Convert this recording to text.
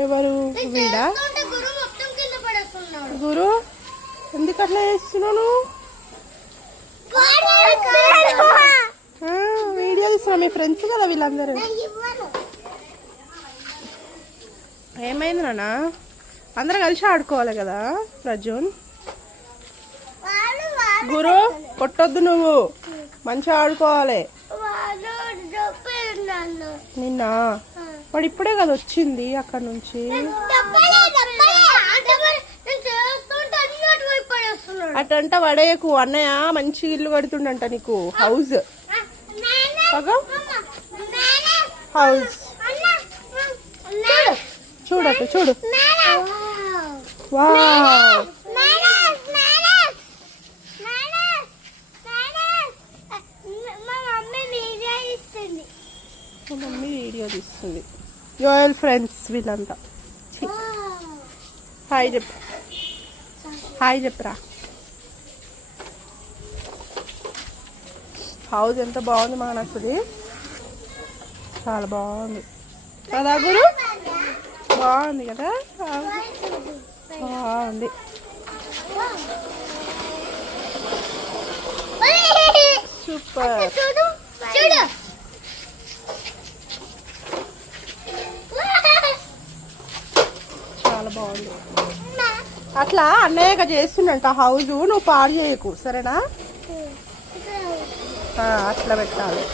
ఎవరు వీడా? గురు ఎందుకు అట్లా చేస్తున్నాను? వీడియో తీస్తున్నా, మీ ఫ్రెండ్స్ కదా వీళ్ళందరూ. ఏమైంది నాన్న? అందరూ కలిసి ఆడుకోవాలి కదా ప్రజ్వల్. గురు కొట్టొద్దు, నువ్వు మంచిగా ఆడుకోవాలి. నిన్న వాడు ఇప్పుడే కదా వచ్చింది అక్కడ నుంచి. అటంట పడేయకు, అన్నయ్య మంచి ఇల్లు కడుతుండంట నీకు, హౌస్ హౌస్. చూడట చూడు, వావ్. మమ్మీ వీడియో తీస్తుంది. యోయల్ ఫ్రెండ్స్ వీళ్ళంతా. హాయ్ చెప్పు, హాయ్ చెప్పరా. హౌస్ ఎంత బాగుంది మా నచ్చది, చాలా బాగుంది కదా గురు? బాగుంది కదా, బాగుంది. సూపర్. చాలా బాగుంది. అట్లా అన్నయ్యగా చేస్తుండంట హౌస్, నువ్వు పాడు చేయకు సరేనా? అట్లా పెట్టాలి.